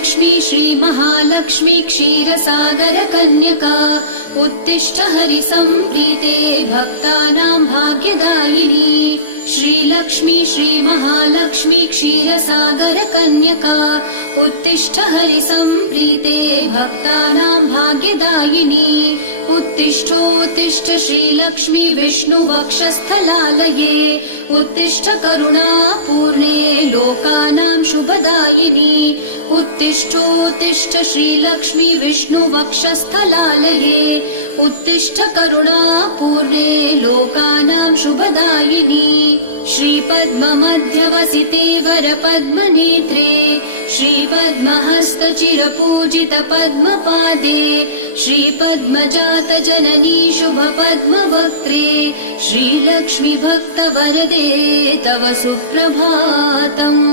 श्रीलक्ष्मी श्रीमहालक्ष्मी क्षीरसागरकन्यका उत्तिष्ठ हरिसम्प्रीते भक्तानां भाग्यदायिनी। श्रीलक्ष्मी श्रीमहालक्ष्मी क्षीरसागरकन्यका उत्तिष्ठ हरिसम्प्रीते भक्तानां भाग्यदायिनी। उत्तिष्ठोत्तिष्ठ श्रीलक्ष्मी विष्णुवक्षस्थलालये उत्तिष्ठ करुणापूर्णे लोकानां शुभदायिनी। उत्तिष्ठोत्तिष्ठ श्रीलक्ष्मी विष्णुवक्षस्थलालये उत्तिष्ठ करुणापूर्णे लोकानां शुभदायिनी। श्रीपद्ममध्यवसिते वरपद्मनेत्रे श्रीपद्महस्तचिरपूजित पद्मपादे श्रीपद्मजातजननी शुभपद्मवक्त्रे श्रीलक्ष्मी भक्तवरदे तव सुप्रभातम्।